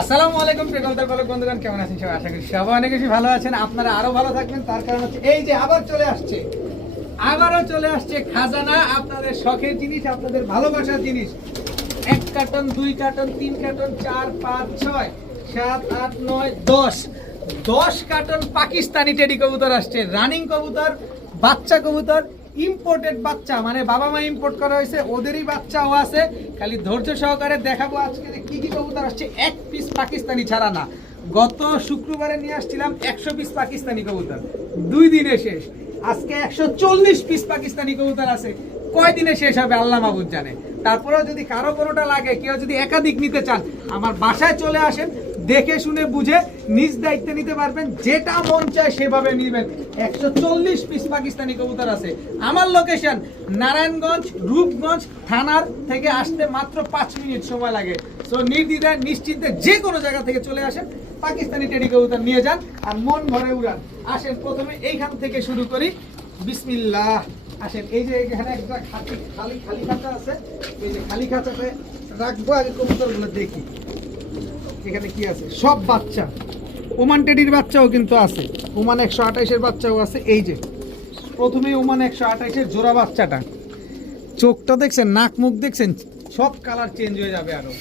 আসসালামু আলাইকুম প্রিয়কলতার পালক বন্ধুগণ, কেমন আছেন সবাই? আশা করি সবাই অনেক বেশি ভালো আছেন। আপনারা আরো ভালো থাকবেন, তার কারণ হচ্ছে এই যে আবারও চলে আসছে খাজানা, আপনাদের শখের জিনিস, আপনাদের ভালোবাসার জিনিস। 1 carton, 2 carton, 3 carton, 4, 5, 6, 7, 8, 9, 10 carton Pakistani teddy কবুতর আসছে। রানিং কবুতর, বাচ্চা কবুতর, ইম্পোর্টেড বাচ্চা, মানে বাবা মা ইম্পোর্ট করা হয়েছে, ওদেরই বাচ্চাও আছে। খালি ধৈর্য সহকারে দেখাবো আজকে কি কি কবুতর আসছে। 1 পিস পাকিস্তানি ছাড়া না। গত শুক্রবারে নিয়ে আসছিলাম 100 পিস পাকিস্তানি কবুতর, 2 দিনে শেষ। আজকে 140 পিস পাকিস্তানি কবুতর আছে। কয় দিনে শেষ হবে আল্লাহ মাহবুব জানে। তারপরেও যদি কারো কোনোটা লাগে, কেউ যদি একাধিক নিতে চান, আমার বাসায় চলে আসেন, দেখে শুনে বুঝে নিজ দায়িত্বে নিতে পারবেন। যেটা মন চায় সেভাবে নেবেন। 140 পিস পাকিস্তানি কবুতর আছে। আমার লোকেশন নারায়ণগঞ্জ, রূপগঞ্জ থানার থেকে আসতে মাত্র 5 মিনিট সময় লাগে। সো নির্দ্বিধায় নিশ্চিন্তে যে কোনো জায়গা থেকে চলে আসেন, পাকিস্তানি টেডি কবুতর নিয়ে যান আর মন ভরে উড়ান। আসেন, প্রথমে এইখান থেকে শুরু করি। বিসমিল্লাহ। আসেন, এই যে এখানে একটা খালি খাঁচা আছে, এই যে খালি খাঁচাতে রাখবো। আগে কবুতরগুলো দেখি এখানে কি আছে। সব বাচ্চা, ওমান টেডির বাচ্চাও কিন্তু আছে, ওমান 128-এর বাচ্চাও আছে। এই যে প্রথমেই ওমান 128-এর জোড়া বাচ্চাটা, চোখটা দেখছেন, নাক মুখ দেখছেন, সব কালার চেঞ্জ হয়ে যাবে। আরো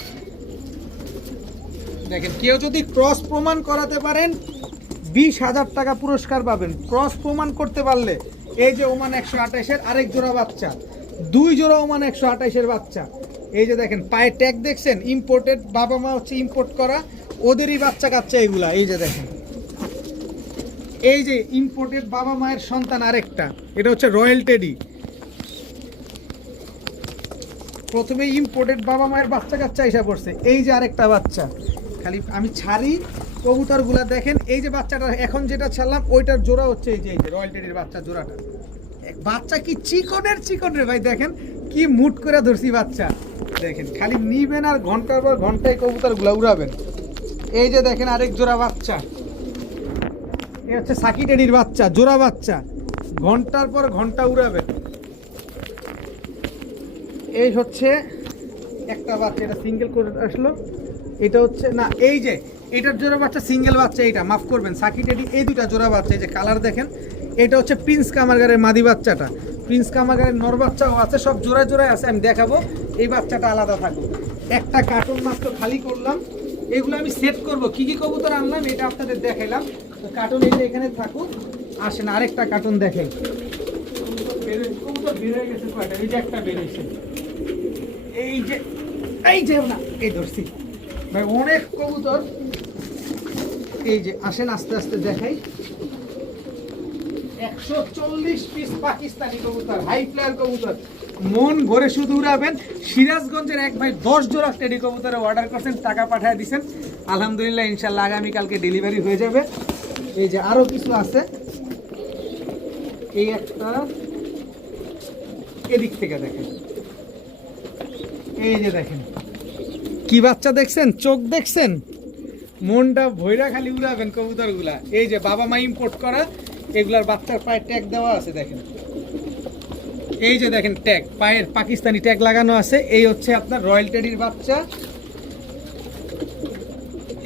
দেখেন, কেউ যদি ক্রস প্রমাণ করাতে পারেন 20,000 টাকা পুরস্কার পাবেন। ক্রস প্রমাণ করতে পারলে এই যে ওমান 128-এর আরেক জোড়া বাচ্চা, 2 জোড়া ওমান 128-এর বাচ্চা। এই যে দেখেন পায়ে ট্যাগ দেখছেন, ইম্পোর্টেড, বাবা মা হচ্ছে ইম্পোর্ট করা, ওদেরই বাচ্চা কাচ্চা এগুলা। এই যে দেখেন, এই যে ইম্পোর্টেড বাবা মায়ের সন্তান আরেকটা, এটা হচ্ছে রয়্যাল টেডি। প্রথমে ইম্পোর্টেড বাবা মায়ের বাচ্চা কাচ্চা এসে পড়ছে। এই যে আরেকটা বাচ্চা, খালি আমি ছাড়ি কবুতরগুলা দেখেন। এই যে বাচ্চাটা এখন যেটা ছাড়লাম, ওইটার জোড়া হচ্ছে এই যে রয়্যাল টেডির বাচ্চা জোড়াটা। বাচ্চা কি চিকন রে ভাই, দেখেন কি মুট করে ধরছি বাচ্চা। দেখেন, খালি নিবেন আর ঘন্টার পর ঘন্টায় কবুতরগুলা উড়াবেন। এই যে দেখেন আরেক জোড়া বাচ্চা, এই হচ্ছে সাকি টেডির বাচ্চা, জোড়া বাচ্চা, ঘন্টার পর ঘন্টা উড়াবেন। এই হচ্ছে একটা বাচ্চা, এটা সিঙ্গেল করে আসলো। এটা হচ্ছে না, এই যে এটার জোড়া বাচ্চা, সিঙ্গেল বাচ্চা, এইটা মাফ করবেন, সাকি টেডি। এই দুটা জোড়া বাচ্চা, এই যে কালার দেখেন। এটা হচ্ছে প্রিন্স কামারগারের মাদি বাচ্চাটা, প্রিন্স কামারগারের নর বাচ্চাও আছে, সব জোড়ায় জোড়ায় আছে। আমি দেখাবো, এই বাচ্চাটা আলাদা থাকুক। একটা কার্টুন মাত্র খালি করলাম, এগুলো আমি সেট করব। কি কি কবুতর আনলাম এটা আপনাদের দেখাইলাম। কার্টুন এই যে এখানে থাকুক। আসেন আরেকটা কার্টুন দেখেন। কবুতর বের হয়ে গেছে কয়টা, এই যে একটা বের হয়েছে, এই যে না, এই ধরছি ভাই, অনেক কবুতর। এই যে আসেন আস্তে আস্তে দেখাই। 140 পিস পাকিস্তানি কবুতর, হাই ফ্লায়ার কবুতর, মন ভরে শুধু উড়াবেন। সিরাজগঞ্জের এক ভাই 10 জোড়া টেডি কবুতরে অর্ডার করছেন, টাকা পাঠিয়ে দিয়েছেন। আলহামদুলিল্লাহ, ইনশাল্লাহ আগামীকালকে ডেলিভারি হয়ে যাবে। এই যে আরো কিছু আছে, এই একটা এদিক থেকে দেখেন। এই যে দেখেন কি বাচ্চা দেখছেন, চোখ দেখছেন, মনটা ভৈরা খালি উড়াবেন কবুতরগুলা। এই যে বাবা মা ইম্পোর্ট করা, এগুলার বাচ্চার পায়ে ট্যাগ দেওয়া আছে দেখেন। এই যে দেখেন ট্যাগ, পায়ের পাকিস্তানি ট্যাগ লাগানো আছে। এই হচ্ছে আপনার রয়্যাল টেডির বাচ্চা।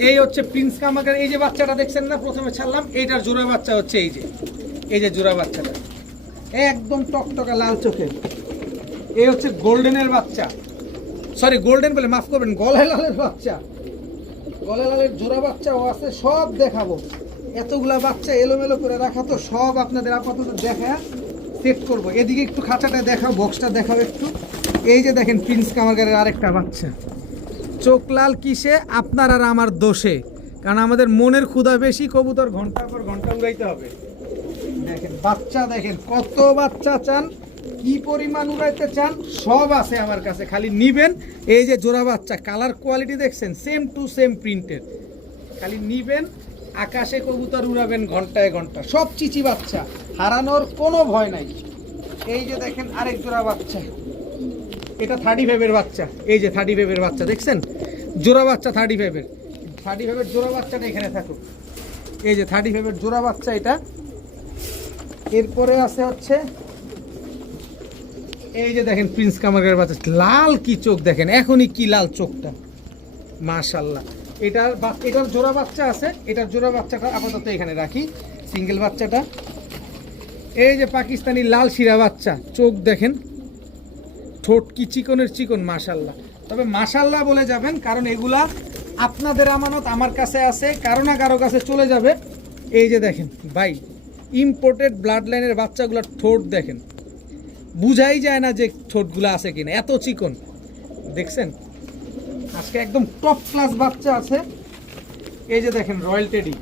এই হচ্ছে প্রিন্স কামারগার, এই যে বাচ্চাটা দেখছেন না প্রথমে ছাড়লাম, এইটার জোড়া বাচ্চা হচ্ছে এই যে জোড়া বাচ্চাটা, একদম টকটকা লাল চোখের। এই হচ্ছে গোল্ডেনের বাচ্চা, সরি গোল্ডেন বলে মাফ করবেন, গলায় লালের বাচ্চা, গলায় লালের জোড়া বাচ্চাও আছে। সব দেখাবো, এতগুলা বাচ্চা এলোমেলো করে রাখা, তো সব আপনাদের আপাতত দেখা সেট করবো। এদিকে একটু খাঁচাটা দেখাও, বক্সটা দেখাও একটু। এই যে দেখেন প্রিন্স কামারগারের আরেকটা বাচ্চা, চোখ লাল কিসে? আপনার আর আমার দোষে, কারণ আমাদের মনের ক্ষুধা বেশি, কবুতর ঘন্টার পর ঘন্টা উড়াইতে হবে। দেখেন বাচ্চা, দেখেন কত বাচ্চা চান, কি পরিমাণ উড়াইতে চান, সব আছে আমার কাছে, খালি নিবেন। এই যে জোড়া বাচ্চা, কালার কোয়ালিটি দেখছেন, সেম টু সেম প্রিন্টের, খালি নিবেন। আকাশে কবুতর উড়াবেন ঘন্টায় ঘন্টা, সব চিচি বাচ্চা, হারানোর কোনো ভয় নাই। এই যে দেখেন আরেক জোড়া বাচ্চা, এটা 35-এর বাচ্চা। এই যে 35-এর বাচ্চা দেখছেন, জোড়া বাচ্চা 35-এর জোড়া বাচ্চাটা এখানে থাকুক। এই যে 35-এর জোড়া বাচ্চা এটা। এরপরে আছে হচ্ছে এই যে দেখেন প্রিন্স কামারগারের বাচ্চা, লাল কি চোখ দেখেন, এখনই কি লাল চোখটা, মাশাআল্লাহ। এটার জোড়া বাচ্চা আছে, এটার জোড়া বাচ্চাটা আপাতত এখানে রাখি, সিঙ্গেল বাচ্চাটা। এই যে পাকিস্তানি লাল শিরা বাচ্চা, চোখ দেখেন, ঠোঁট কি চিকনের চিকন, মাশাল্লাহ। তবে মাশাল্লাহ বলে যাবেন, কারণ এগুলা আপনাদের আমানত, আমার কাছে আছে, কারো না কারো কাছে চলে যাবে। এই যে দেখেন ভাই, ইম্পোর্টেড ব্লাড লাইনের বাচ্চাগুলোর ঠোঁট দেখেন, বুঝাই যায় না যে ঠোঁটগুলো আছে কিনা, এত চিকন দেখছেন। আজকে একদম টপ ক্লাস বাচ্চা আছে। এই যে দেখেন রয়্যাল টেডি,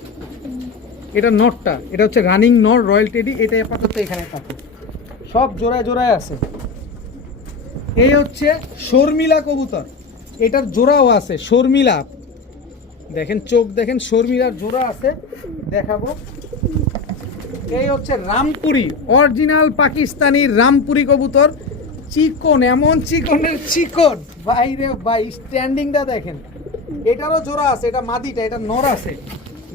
এটা নটটা, এটা হচ্ছে রানিং নট রয়্যাল টেডি, এটা আপাতত এখানে থাকে, সব জোড়ায় জোড়ায় আছে। এই হচ্ছে শর্মিলা কবুতর, এটার জোড়াও আছে, শর্মিলা দেখেন, চোখ দেখেন, শর্মিলার জোড়া আছে, দেখাবো। এই হচ্ছে রামপুরি, অরিজিনাল পাকিস্তানি রামপুরি কবুতর, চিকন, এমন চিকনের চিকন বাইরে ভাই, স্ট্যান্ডিংটা দেখেন। এটারও জোড়া আছে, এটা মাদিটা, এটা নর আছে,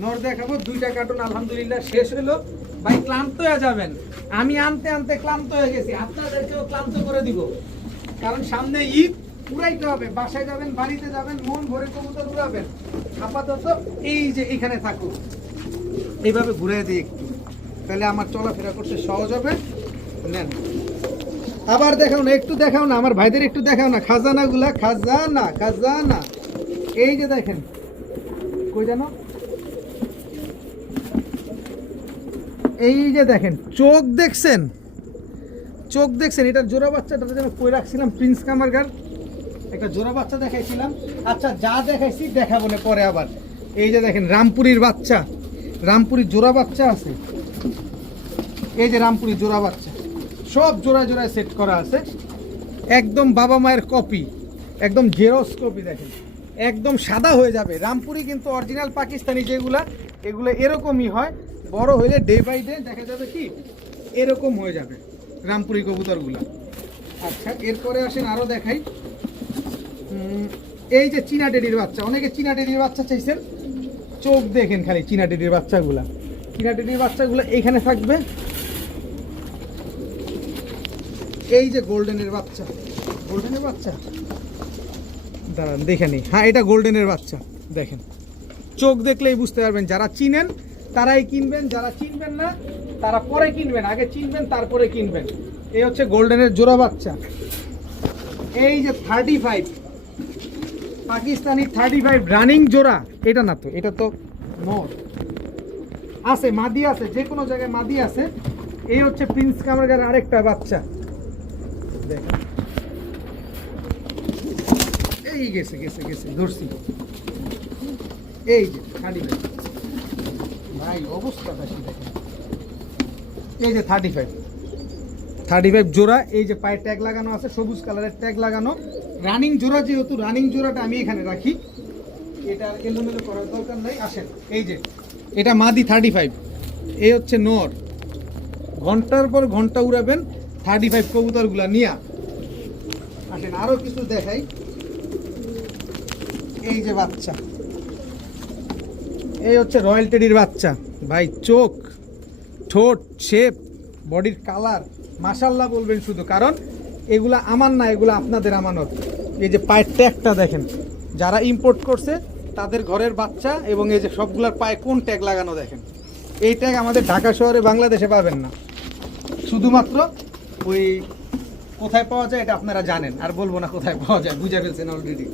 নর দেখাবো। 2টা কার্টুন আলহামদুলিল্লাহ শেষ হলো ভাই, ক্লান্ত হয়ে যাবেন, আমি আনতে আনতে ক্লান্ত হয়ে গেছি, আপনাদেরকেও ক্লান্ত করে দিব, কারণ সামনে ঈদ, উড়াইতে হবে, বাসায় যাবেন, বাড়িতে যাবেন, মন ভরে কবুতর উড়াবেন। আপাতত এই যে এখানে থাকুক, এইভাবে ঘুরে দিই একটু, তাহলে আমার চলাফেরা করতে সহজ হবে। নেন, আবার দেখাও না, একটু দেখাও না, আমার ভাইদের একটু দেখাও না, খাজানাগুলা, খাজানা খাজানা। এই যে দেখেন, কই জানো, এই যে দেখেন, চোখ দেখছেন, চোখ দেখছেন। এটার জোড়া বাচ্চাটা যেন কই রাখছিলাম, প্রিন্স কামারগার একটা জোড়া বাচ্চা দেখাইছিলাম। আচ্ছা, যা দেখাইছি দেখাবো না পরে আবার। এই যে দেখেন রামপুরির বাচ্চা, রামপুরির জোড়া বাচ্চা আছে, এই যে রামপুরির জোড়া বাচ্চা, সব জোড়ায় জোড়ায় সেট করা আছে, একদম বাবা মায়ের কপি, একদম জেরক্স কপি। দেখেন একদম সাদা হয়ে যাবে। রামপুরি কিন্তু অরিজিনাল পাকিস্তানি যেগুলা, এগুলো এরকমই হয়, বড় হইলে ডে বাই ডে দেখা যাবে কি এরকম হয়ে যাবে রামপুরি কবুতরগুলা। আচ্ছা, এরপরে আসেন আরও দেখাই। এই যে চীনা টেডির বাচ্চা, অনেকে চীনা টেডির বাচ্চা চাইছেন, চোখ দেখেন খালি চীনা টেডির বাচ্চাগুলা, চীনা টেডির বাচ্চাগুলো এইখানে থাকবে। এই যে গোল্ডেনের বাচ্চা, গোল্ডেনের বাচ্চা দাঁড়ান দেখে নিই, হ্যাঁ এটা গোল্ডেনের বাচ্চা, দেখেন চোখ দেখলেই বুঝতে পারবেন, যারা চিনেন তারাই কিনবেন, যারা চিনবেন না তারা পরে কিনবেন, আগে চিনবেন তারপরে কিনবেন। এই হচ্ছে গোল্ডেনের জোড়া বাচ্চা। এই যে 35 পাকিস্তানি 35 রানিং জোড়া, এটা না তো, এটা তো নর আছে, মাদি আছে, যে কোনো জায়গায় মাদি আছে। এই হচ্ছে প্রিন্স কামারগার আরেকটা বাচ্চা, দেখেন এই গেছে গেছে গেছে ধরছি। এই যে 35 ভাই, অবস্থাটা কি দেখেন। এই যে 35 জোড়া, এই যে পায়ে ট্যাগ লাগানো আছে, সবুজ কালারের ট্যাগ লাগানো, রানিং জোড়া, যেহেতু রানিং জোড়াটা আমি এখানে রাখি, এটা এলোমেলো করার দরকার নাই। আসেন, এই যে এটা মাদি 35, এই হচ্ছে নর, ঘন্টার পর ঘন্টা উড়াবেন 35 কবুতরগুলা নিয়ে। আসেন আরো কিছু দেখাই। এই যে বাচ্চা, এই হচ্ছে রয়্যাল টেডির বাচ্চা ভাই, চোখ, ঠোঁট, শেপ, বডির কালার মাশাল্লাহ বলবেন শুধু, কারণ এগুলা আমার না, এগুলা আপনাদের আমানত। এই যে পায়ের ট্যাগটা দেখেন, যারা ইম্পোর্ট করছে তাদের ঘরের বাচ্চা, এবং এই যে সবগুলার পায়ে কোন ট্যাগ লাগানো দেখেন। এই ট্যাগ আমাদের ঢাকা শহরে বাংলাদেশে পাবেন না, শুধুমাত্র ওই কোথায় পাওয়া যায় এটা আপনারা জানেন, আর বলবো না কোথায় পাওয়া যায়, বুঝে ফেলছেন অলরেডি।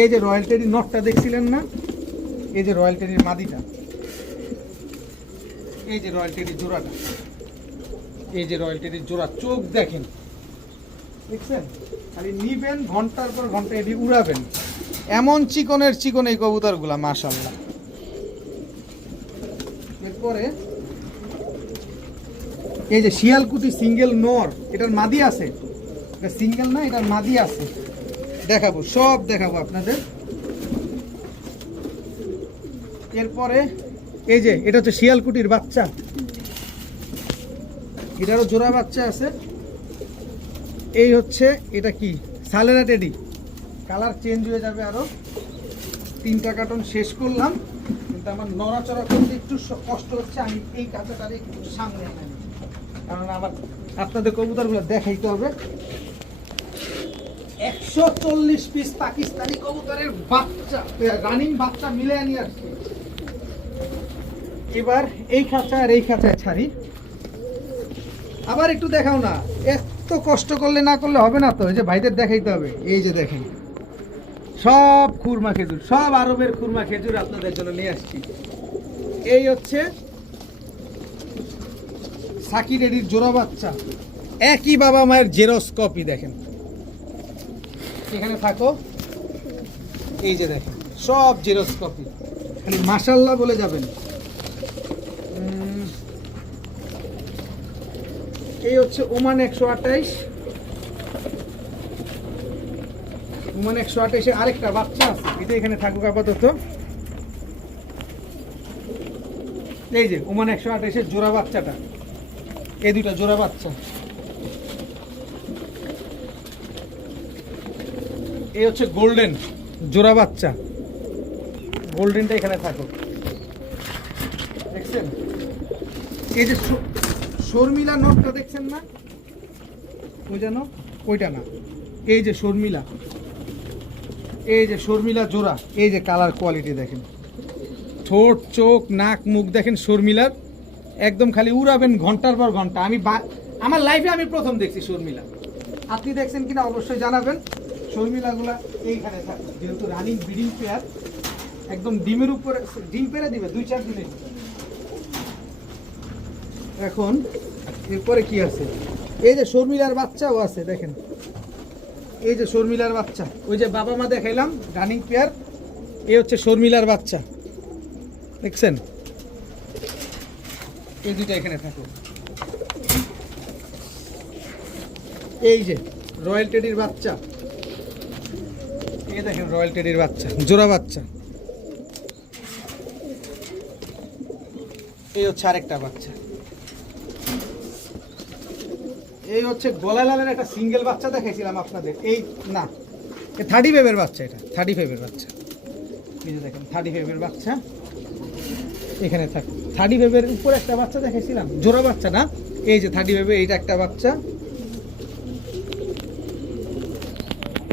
এই যে রয়্যাল টেডির নটটা দেখছিলেন না, এই যে রয়্যাল টেডির মাদিটা, এই যে রয়্যাল টেডির জোড়াটা, এই যে রয়্যাল টেডির জোড়া, চোখ দেখেন, দেখছেন, খালি নিবেন ঘন্টার পর ঘন্টা এটি উড়াবেন, এমন চিকনের চিকন এই কবুতরগুলা মাশাআল্লাহ। এরপরে এই যে শিয়ালকুটি সিঙ্গেল নর, এটার মাদি আছে, এটা সিঙ্গেল না, এটার মাদি আছে, দেখাবো, সব দেখাবো আপনাদের। এরপরে এই যে এটা হচ্ছে শিয়ালকুটির বাচ্চা, এটারও জোড়া বাচ্চা আছে। এই হচ্ছে এটা কি সালেরা টেডি, কালার চেঞ্জ হয়ে যাবে আরো। 3টা কার্টন শেষ করলাম, কিন্তু আমার নড়াচড়া করতে একটু কষ্ট হচ্ছে, আমি এই কাঁচাটারে একটু সামনে আনি, কারণ আমার আপনাদের কবুতরগুলো দেখাইতে হবে। 140 পিস পাকিস্তানি কবুতরের বাচ্চা, রানিং বাচ্চা মিলে নিয়ে আসছি। এবার এই খাঁচা আর এই খাঁচায় ছাড়ি। আবার একটু দেখাও না, এত কষ্ট করলে না করলে হবে না তো, এই যে ভাইদের দেখাইতে হবে। এই যে দেখেন সব খুরমা খেজুর, সব আরবের খুরমা খেজুর আপনাদের জন্য নিয়ে আসছি। এই হচ্ছে সাকি রেডির জোড়া বাচ্চা, একই বাবা মায়ের জেরক্স কপি। দেখেন এখানে থাকো, এই যে দেখেন সব জেরক্স কপি, খালি মাশাল্লাহ বলে যাবেন। এই হচ্ছে ওমান 128, ওমান 128 আরেকটা বাচ্চা আছে, এটা এখানে থাকুক আপাতত। এই যে ওমান 128 জোড়া বাচ্চাটা, এই দুইটা জোড়া বাচ্চা। এই হচ্ছে গোল্ডেন জোড়া বাচ্চা, গোল্ডেনটা এখানে থাকুক, দেখছেন? এই যে শর্মিলা নটটা দেখছেন না, ওই যেন ওইটা না, এই যে শর্মিলা, এই যে শর্মিলা জোড়া। এই যে কালার কোয়ালিটি দেখেন, ঠোঁট চোখ নাক মুখ দেখেন শর্মিলার, একদম খালি উড়াবেন ঘন্টার পর ঘন্টা। আমি আমার লাইফে আমি প্রথম দেখছি শর্মিলা, আপনি দেখছেন কিনা অবশ্যই জানাবেন। শর্মিলাগুলা এইখানে থাকে, যেহেতু রানিং ব্রিডিং পেয়ার, একদম ডিমের উপরে ডিম পেরে দিবে 2-4 দিনে। এখন এরপরে কি আছে, এই যে শর্মিলার বাচ্চাও আছে দেখেন, এই যে শর্মিলার বাচ্চা, ওই যে বাবা মা দেখাইলাম রানিং পেয়ার, এই হচ্ছে শর্মিলার বাচ্চা, দেখছেন? এই দুইটা এখানে থাকে। এই যে রয়্যাল টেডির বাচ্চা, এই দেখেন রয়্যাল টেডির বাচ্চা, জোড়া বাচ্চা। এই হচ্ছে আরেকটা বাচ্চা। এই হচ্ছে গলালালের একটা সিঙ্গেল বাচ্চা দেখাইছিলাম আপনাদের, এই না 35 বাচ্চা, এটা 35 বাচ্চা। এই যে দেখেন 35 বাচ্চা এখানে থাকে। 35 উপর একটা বাচ্চা দেখাইছিলাম, জোড়া বাচ্চা না, এই যে 35, এইটা একটা বাচ্চা।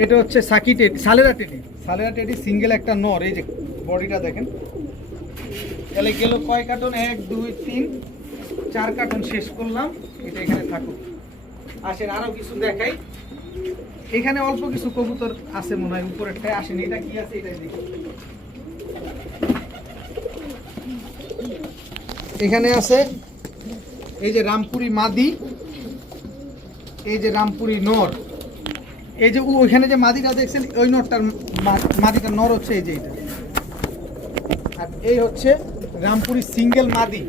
এটা হচ্ছে সাকি টেডি, সালেরা টেডি সিঙ্গেল একটা নর। এই যে বডিটা দেখেন, তাহলে গেল কয় কার্টন, 1 2 3 4 কার্টন শেষ করলাম। এটা এখানে থাকুক। আসেন আরো কিছু দেখাই, এখানে অল্প কিছু কবুতর আছে মনে হয়, উপরেরটায় আসেন। এটা কি আছে এটাই দেখি। এখানে আছে এই যে রামপুরি মাদি, এই যে রামপুরি নর, এই যে ওইখানে যে মাদিটা দেখছেন, ওই নরটার মাদিটার নর হচ্ছে এই যে এটা। আর এই হচ্ছে রামপুরি সিঙ্গেল মাদি,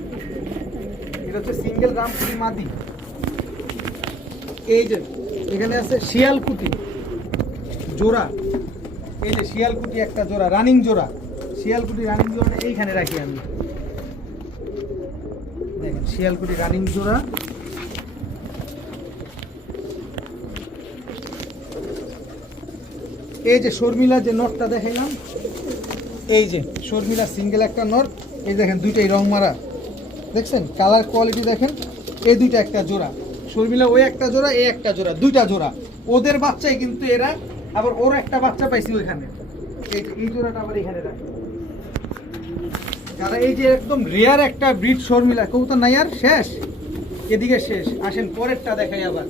এটা হচ্ছে সিঙ্গেল রামপুরি মাদি। এই যে এখানে আছে শিয়ালকুটি জোড়া, এই যে শিয়ালকুটি একটা জোড়া, রানিং জোড়া, শিয়ালকুটি রানিং জোড়াটা এইখানে রাখি আমি। দেখেন শিয়ালকুটি রানিং জোড়া। এই যে শর্মিলা যে নটটা দেখাইলাম, এই যে শর্মিলা সিঙ্গেল একটা নট, এই দেখেন দুইটাই রং মারা, দেখছেন কালার কোয়ালিটি দেখেন। এই দুইটা একটা জোড়া, শর্মিলা ওই একটা জোড়া, এই একটা জোড়া, দুইটা জোড়া। ওদের বাচ্চাই কিন্তু এরা, আবার ওর একটা বাচ্চা পাইছি ওইখানে। এই জোড়াটা আবার এখানে রাখে। যারা এই যে একদম রেয়ার একটা ব্রিড শর্মিলা কবুতর নাই আর শেষ, এদিকে শেষ। আসেন পরেরটা দেখাই আবার,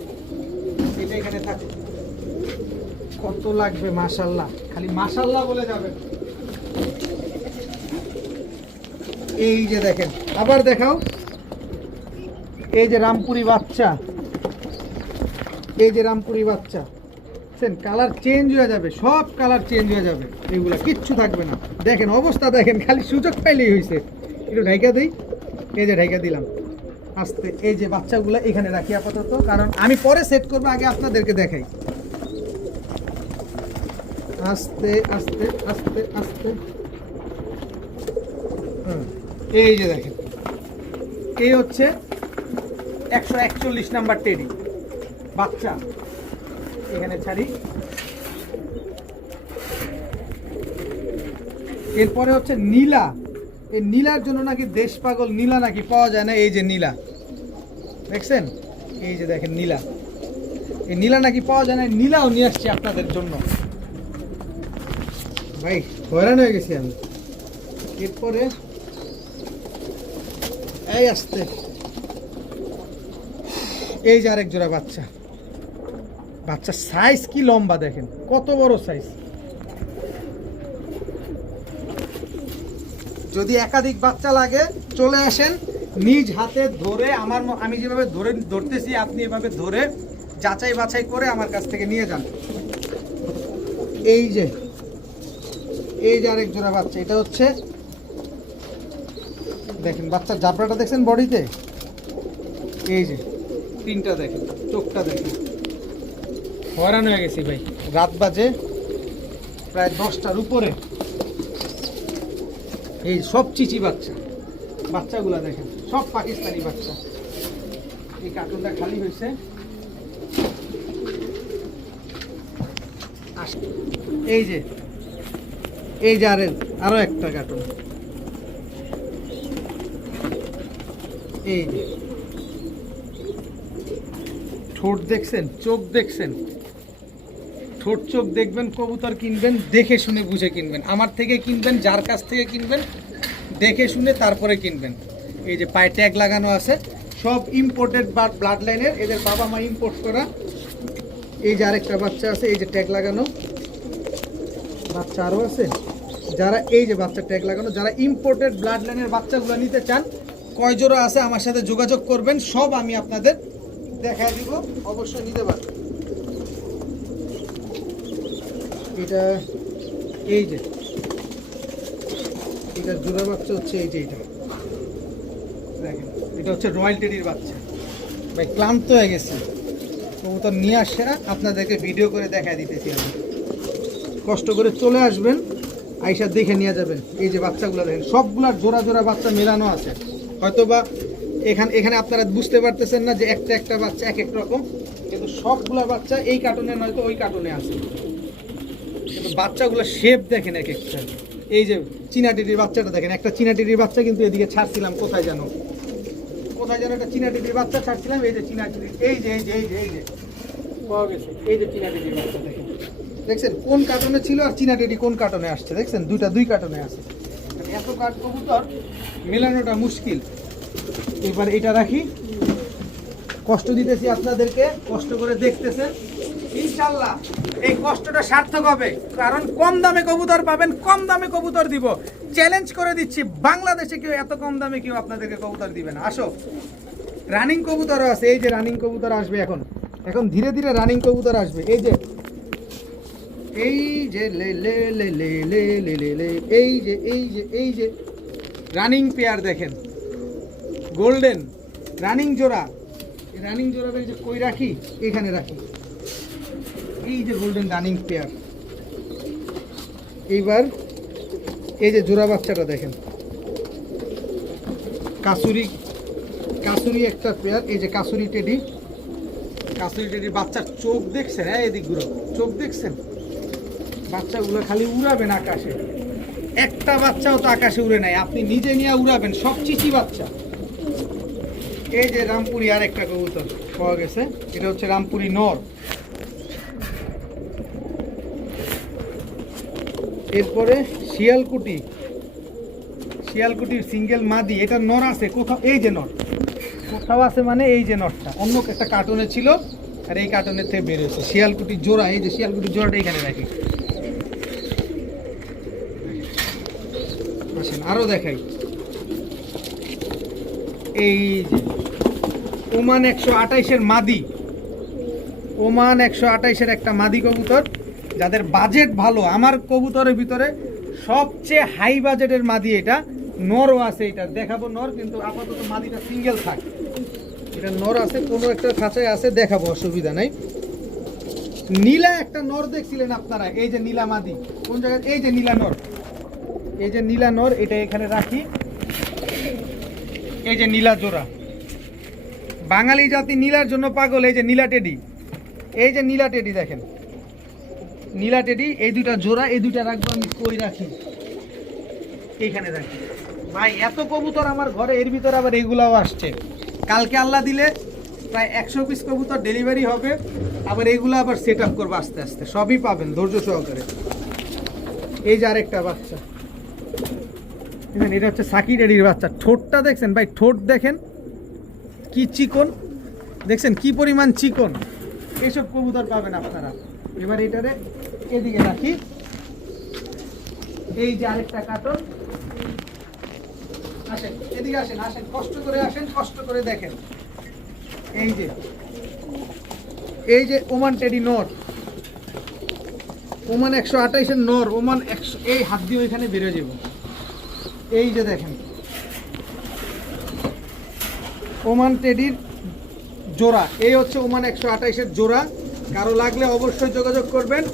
এটা এখানে থাকে। কত লাগবে মাশাল্লাহ, খালি মাশাল্লাহ বলে যাবেন। এই যে দেখেন, আবার দেখাও, এই যে রামপুরি বাচ্চা, এই যে রামপুরি বাচ্চা, কালার চেঞ্জ হয়ে যাবে, সব কালার চেঞ্জ হয়ে যাবে, এগুলা কিচ্ছু থাকবে না। দেখেন অবস্থা দেখেন, খালি সুযোগ পাইলেই হয়েছে। একটু ঢাইকা দিই, এই যে ঢাইকা দিলাম আস্তে। এই যে বাচ্চাগুলো এখানে রাখি আপাতত, কারণ আমি পরে সেট করবো, আগে আপনাদেরকে দেখাই। আস্তে আস্তে আস্তে আস্তে, এই যে দেখেন, এই হচ্ছে 141 নাম্বার টেডি বাচ্চা, এখানে ছাড়ি। এরপরে হচ্ছে নীলা, এই নীলার জন্য নাকি দেশ পাগল নীলা নাকি পাওয়া যায় না। এই যে নীলা দেখছেন, এই যে দেখেন নীলা, এই নীলা নাকি পাওয়া যায় না, নীলাও নিয়ে আসছি আপনাদের জন্য। ভাই হয়রান হয়ে গেছি আমি। এরপরে এই আসতে এই যে আরেক জোড়া বাচ্চা। বাচ্চা সাইজ কি লম্বা দেখেন, কত বড় সাইজ। যদি একাধিক বাচ্চা লাগে চলে আসেন, নিজ হাতে ধরে আমি যেভাবে ধরতেছি আপনি এভাবে ধরে যাচাই বাছাই করে আমার কাছ থেকে নিয়ে যান। এই যে আরেক জোড়া বাচ্চা, এটা হচ্ছে দেখেন বাচ্চার জাবরাটা দেখছেন বডিতে, এই যে তিনটা দেখেন, চোখটা দেখেন। হয়রান হয়ে গেছি ভাই, রাত বাজে প্রায় 10টার উপরে। এই সব চিচি বাচ্চা, বাচ্চাগুলা দেখেন সব পাকিস্তানি বাচ্চা। এই কার্টুনটা খালি হয়েছে। এই যে আরো একটা কার্টুন। এই যে ঠোঁট দেখছেন, চোখ দেখছেন, ঠোঁট চোখ দেখবেন। কবুতর কিনবেন দেখে শুনে বুঝে কিনবেন, আমার থেকে কিনবেন, যার কাছ থেকে কিনবেন দেখে শুনে তারপরে কিনবেন। এই যে পায়ে ট্যাগ লাগানো আছে, সব ইম্পোর্টেড ব্লাড লাইনের, এদের বাবা মা ইম্পোর্ট করা। এই যে আরেকটা বাচ্চা আছে, এই যে ট্যাগ লাগানো বাচ্চা আরও আছে। যারা এই যে বাচ্চা ট্যাগ লাগানো, যারা ইম্পোর্টেড ব্লাড লাইনের বাচ্চাগুলো নিতে চান, কয় জোড়া আছে আমার সাথে যোগাযোগ করবেন, সব আমি আপনাদের দেখা দিব, অবশ্যই নিতে পারবেন। এটা এই যে এটা জোড়া বাচ্চা হচ্ছে, এই যে এটা দেখেন, এটা হচ্ছে রয়্যাল টেডির বাচ্চা। ভাই ক্লান্ত হয়ে গেছে, কবুতর নিয়ে আসে না, আপনাদেরকে ভিডিও করে দেখায় দিতেছি আমি। কষ্ট করে চলে আসবেন, আইসা দেখে নিয়ে যাবেন। এই যে বাচ্চাগুলো দেখেন, সবগুলার জোড়া জোড়া বাচ্চা মেলানো আছে। হয়তোবা এখানে আপনারা বুঝতে পারতেছেন না যে একটা বাচ্চা এক এক রকম, কিন্তু সবগুলা বাচ্চা এই কার্টুনে নয়তো ওই কার্টুনে আছে। কিন্তু বাচ্চাগুলো শেপ দেখেন এক একটা। এই যে চীনা টিটির বাচ্চাটা দেখেন, একটা চীনা টিটির বাচ্চা কিন্তু এদিকে ছাড়ছিলাম, কোথায় যেন একটা চীনা টিটির বাচ্চা ছাড়ছিলাম। এই যে চীনা টিটির, এই যে পাওয়া গেছে। এই যে চীনা টিটির বাচ্চা দেখেন, দেখছেন কোন কার্টুনে ছিল আর চীনা টিটি কোন কার্টুনে আসছে, দেখছেন দুই কার্টুনে আছে। এত কাঠ কবুতর মেলানোটা মুশকিল। এবার এটা রাখি, কষ্ট দিতেছি আপনাদেরকে, কষ্ট করে দেখতেছেন, ইনশাল্লাহ এই কষ্টটা সার্থক হবে। কারণ কম দামে কবুতর পাবেন, কম দামে কবুতর দিব, চ্যালেঞ্জ করে দিচ্ছি। বাংলাদেশে কেউ এত কম দামে কেউ আপনাদেরকে কবুতর দিবে না। আসো, রানিং কবুতরও আছে। এই যে রানিং কবুতর আসবে, এখন ধীরে ধীরে রানিং কবুতর আসবে। এই যে লে লে লে লে লে লে লে লে, এই যে রানিং পেয়ার দেখেন, গোল্ডেন রানিং জোড়া। রানিং জোড়াটা এই যে কই রাখি, এখানে রাখি। এই যে গোল্ডেন রানিং পেয়ার। এইবার এই যে জোড়া বাচ্চাটা দেখেন, কাসুরি একটা পেয়ার। এই যে কাসুরি টেডি বাচ্চার চোখ দেখছেন, হ্যাঁ এদিকগুলো চোখ দেখছেন। বাচ্চাগুলো খালি উড়াবেন আকাশে, একটা বাচ্চাও তো আকাশে উড়ে নাই, আপনি নিজে নিয়ে উড়াবেন, সব চিচি বাচ্চা। এই যে রামপুরি আর একটা কবুতর পাওয়া গেছে, এটা হচ্ছে রামপুরি নর। এরপরে শিয়ালকুটির সিঙ্গেল মাদি, এটা নর আছে কোথাও, এই যে নর কোথাও আছে, মানে এই যে নরটা অন্য একটা কার্টুনে ছিল আর এই কার্টুনের থেকে বেরিয়েছে। শিয়ালকুটির জোড়া, এই যে শিয়ালকুটির জোড়াটা এখানে রাখি। আসেন আরো দেখাই। এই যে ওমান 128-এর মাদি, ওমান 128-এর একটা মাদি কবুতর। যাদের বাজেট ভালো, আমার কবুতরের ভিতরে সবচেয়ে হাই বাজেটের মাদি এটা। নরও আছে, এটা দেখাবো নর, কিন্তু আপাতত মাদিটা সিঙ্গেল থাক। এটা নর আছে, কোনো একটা খাঁচায় আছে, দেখাবো, অসুবিধা নাই। নীলা একটা নর দেখছিলেন আপনারা, এই যে নীলা মাদি কোন জায়গায়, এই যে নীলা নর, এটা এখানে রাখি। এই যে নীলা জোড়া, বাঙালি জাতি নীলার জন্য পাগল। এই যে নীলা টেডি, এই যে নীলা টেডি দেখেন, নীলা টেডি। এই দুইটা জোড়া, এই দুইটা রাখবো আমি, কই রাখি, এইখানে রাখি। ভাই এত কবুতর আমার ঘরে, এর ভিতরে আবার এগুলাও আসছে। কালকে আল্লাহ দিলে প্রায় 100 পিস কবুতর ডেলিভারি হবে, আবার এগুলো আবার সেট আপ করবো আস্তে আস্তে, সবই পাবেন ধৈর্য সহকারে। এই যে আরেকটা বাচ্চা, দেখেন এটা হচ্ছে সাকি ডেডির বাচ্চা। ঠোঁটটা দেখছেন ভাই, ঠোঁট দেখেন কি চিকন, দেখছেন কি পরিমাণ চিকন। এইসব কবুতর পাবেন আপনারা। এবার এটারে এদিকে রাখি। এই যে আরেকটা কার্টন, আসেন এদিকে আসেন, আসেন কষ্ট করে আসেন, কষ্ট করে দেখেন। এই যে ওমান টেডি নর, ওমান 128-এর নর, ওমান 100, এই হাত দিয়ে ওইখানে বেরোয় যাব। এই যে দেখেন ওমান টেডির জোড়া, এই হচ্ছে ওমান 128-এর জোড়া। কারো লাগলে অবশ্যই যোগাযোগ করবেন।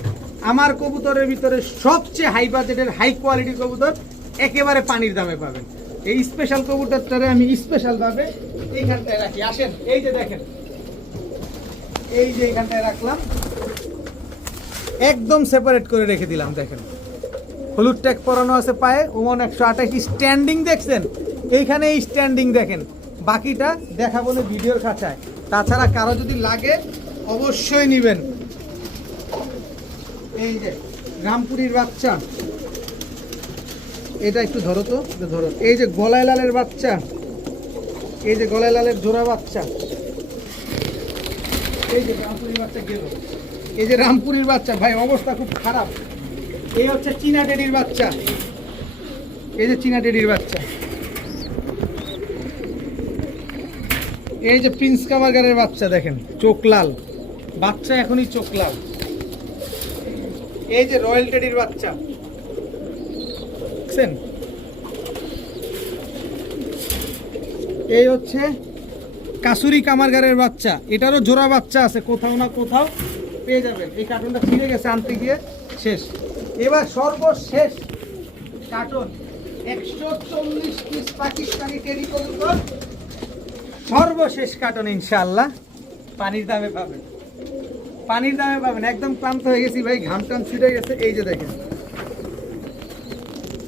আমার কবুতরের ভিতরে সবচেয়ে হাই বাজেটের হাই কোয়ালিটির কবুতর একেবারে পানির দামে পাবেন। এই স্পেশাল কবুতরটারে আমি স্পেশাল ভাবে এইখানটায় রাখি। আসেন এই যে দেখেন, এই যে এইখানটায় রাখলাম, একদম সেপারেট করে রেখে দিলাম। দেখেন হলুদ ট্যাগ পরানো আছে পায়ে, ওমান 128 স্ট্যান্ডিং দেখছেন, এইখানে এই স্ট্যান্ডিং দেখেন। বাকিটা দেখাবো না ভিডিওর খাঁচায়। তাছাড়া কারো যদি লাগে অবশ্যই নেবেন। এই যে রামপুরির বাচ্চা, এটা একটু ধরো তো, ধরো। এই যে গলায় লালের বাচ্চা, এই যে গলায় লালের জোড়া বাচ্চা, এই যে রামপুরির বাচ্চা গেল। এই যে রামপুরির বাচ্চা ভাই অবস্থা খুব খারাপ। এই হচ্ছে চীনা টেডির বাচ্চা, এই যে চীনা টেডির বাচ্চা। এই যে প্রিন্স কামারগারের বাচ্চা, দেখেন চোখ লাল বাচ্চা, এখনই চোখ লাল। এই যে রয়্যাল টেডির বাচ্চা দেখছেন। এই হচ্ছে কাসুরি কামারগারের বাচ্চা, এটারও জোড়া বাচ্চা আছে, কোথাও না কোথাও পেয়ে যাবেন। এই কার্টুনটা ছিঁড়ে গেছে, আনতে গিয়ে শেষ। এবার সর্বশেষ কার্টুন 140 পিস পাকিস্তানি টেডি কবুতর, সর্বশেষ কার্টুন ইনশাআল্লাহ পানির দামে পাবেন, পানির দামে পাবেন। একদম ক্লান্ত হয়ে গেছি ভাই, ঘাম টাম ছুটে গেছে। এই যে দেখেন,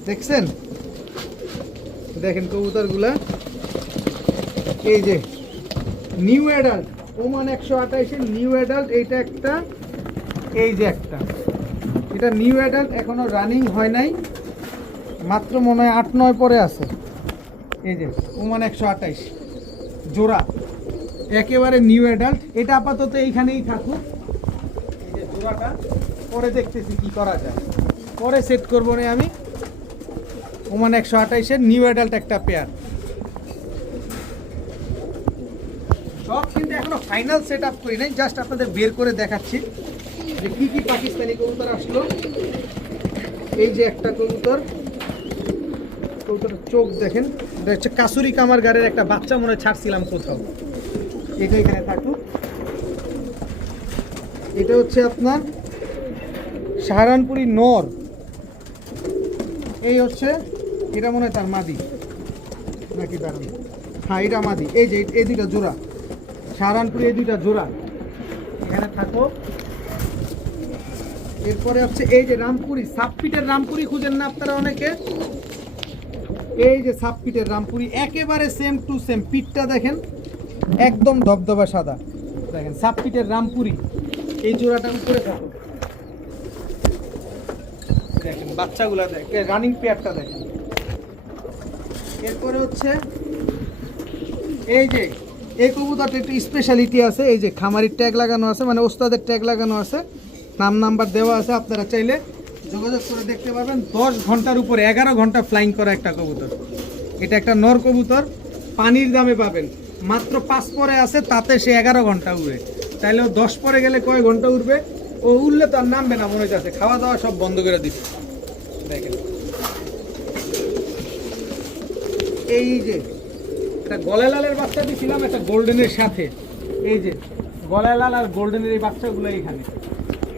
দেখছেন, দেখেন কবুতরগুলা। এই যে নিউ অ্যাডাল্ট ওমান 128-এর নিউ অ্যাডাল্ট, এইটা একটা, এই যে একটা, এটা নিউ অ্যাডাল্ট, এখনো রানিং হয় নাই, মাত্র মনে হয় 8-9 পরে আছে। এই যে ওমান 128 জোড়া, একেবারে নিউ অ্যাডাল্ট। এটা আপাতত এইখানেই থাকুক, এই যে জোড়াটা, পরে দেখতেছি কি করা যায়, পরে সেট করবো না আমি। ওমান 128-এর নিউ অ্যাডাল্ট একটা পেয়ার, সব কিন্তু এখনো ফাইনাল সেট আপ করি নাই, জাস্ট আপনাদের বের করে দেখাচ্ছি যে কি কি পাকিস্তানি কবুতর আসলো। এই যে একটা কবুতর, কবুতরের চোখ দেখেন, এটা হচ্ছে কাসুরি কামারগারের একটা বাচ্চা, মনে হয় ছাড়ছিলাম কোথাও, এটা এখানে থাকুক। এটা হচ্ছে আপনার সাহারানপুরি নর, এই হচ্ছে, এটা মনে হয় তার মাদি নাকি দাঁড়ান, হ্যাঁ এটা মাদি। এই যে এই দুইটা জোড়া সাহারানপুরি, এই দুইটা জোড়া এখানে থাকো। এরপরে হচ্ছে এই যে রামপুরি, সাবপিটের রামপুরি খুঁজেন না আপনারা অনেকে, এই যে সাবপিটের রামপুরি, একেবারে সেম টু সেম। পিঠটা দেখেন একদম ধবধবা সাদা, দেখেন সাবপিটের রামপুরি। এই জোড়াটা উপরে থাকো, দেখেন বাচ্চাগুলা, দেখেন রানিং পেয়ারটা দেখেন। এরপরে হচ্ছে এই যে এই কবুতরটা একটু স্পেশালিটি আছে, এই যে খামারির ট্যাগ লাগানো আছে, মানে ওস্তাদের ট্যাগ লাগানো আছে, নাম নাম্বার দেওয়া আছে, আপনারা চাইলে যোগাযোগ করে দেখতে পারবেন। 10 ঘন্টার উপরে, 11 ঘন্টা ফ্লাইং করা একটা কবুতর। এটা একটা নর কবুতর, পানির দামে পাবেন। মাত্র 5 পরে আছে, তাতে সে 11 ঘন্টা উড়ে, তাইলে ও 10 পরে গেলে কয় ঘন্টা উঠবে? ও উঠলে তো আর নামবে না, মনে যাচ্ছে খাওয়া দাওয়া সব বন্ধ করে দিবে। দেখেন এই যে একটা গলায় লালের বাচ্চা দিয়েছিলাম একটা গোল্ডেনের সাথে, এই যে গলায় লাল আর গোল্ডেনের এই বাচ্চাগুলো এখানে,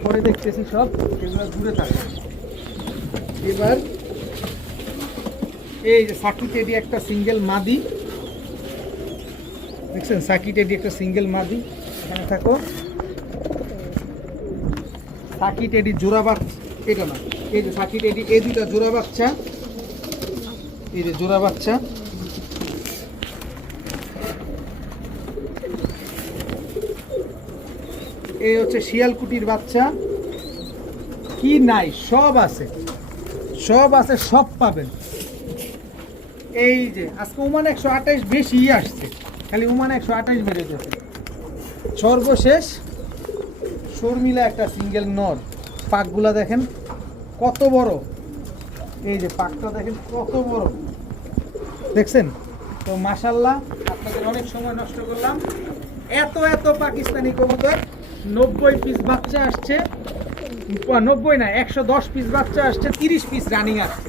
পরে দেখতেছি সব এগুলো দূরে থাকে। এবার এই যে সাকি টেডি একটা সিঙ্গেল মাদি, দেখছেন সাকি টেডি একটা সিঙ্গেল মাদি, এখানে থাকো। সাকি টেডি জোড়া বাচ্চা, এটা না, এই যে সাকি টেডি, এই দুইটা জোড়া বাচ্চা, এই যে জোড়া বাচ্চা। এই হচ্ছে শিয়ালকুটির বাচ্চা, কি নাই সব আছে, সব আছে, সব পাবেন। এই যে আজকে ওমান 128 বেশি আসছে, খালি ওমান 128 বেড়ে যেতে। সর্বশেষ শর্মিলা একটা সিঙ্গেল নর, পাকগুলা দেখেন কত বড়, এই যে পাকটা দেখেন কত বড়, দেখছেন? তো মাশাল্লাহ, আপনাদের অনেক সময় নষ্ট করলাম। এত এত পাকিস্তানি কবুতর, 90 পিস বাচ্চা আসছে, 90 না 110 পিস বাচ্চা আসছে, 30 পিস রানিং আসছে।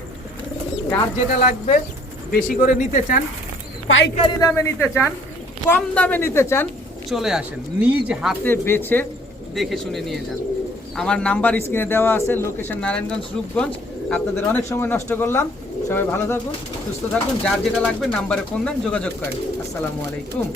যার যেটা লাগবে, বেশি করে নিতে চান, পাইকারি দামে নিতে চান, কম দামে নিতে চান, চলে আসেন, নিজ হাতে বেছে দেখে শুনে নিয়ে যান। আমার নাম্বার স্ক্রিনে দেওয়া আছে, লোকেশন নারায়ণগঞ্জ, রূপগঞ্জ। আপনাদের অনেক সময় নষ্ট করলাম, সবাই ভালো থাকুন, সুস্থ থাকুন, যার যেটা লাগবে নাম্বারে ফোন দেন, যোগাযোগ করেন। আসসালামু আলাইকুম।